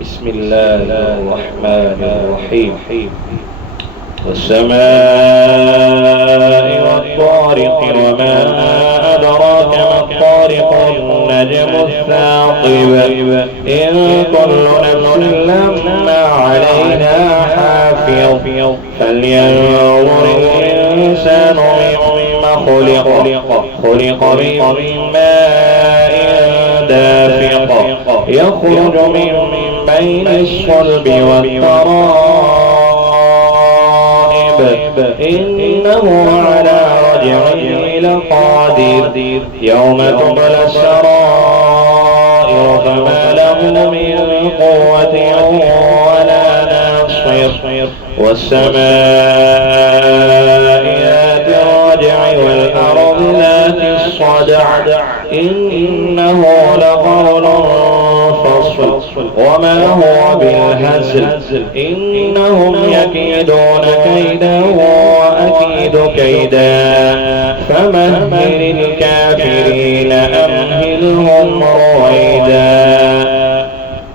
بسم الله الرحمن الرحيم. والسماء والطارق وما أدراك ما الطارق النجم الثاقب إن كل نفس لما علينا حافظ فلينظر الإنسان مما خلق من ماء دافق يخرج من بين الصلب والترائب إنه على رجعه لقادر يوم تبلى السرائر فما له من قوة ولا ناصر والسماء ذات الرجع والأرض ذات الصدع إنه لقول فصل وما هو بالهزل إنهم يكيدون كيدا وأكيد كيدا فمهل الكافرين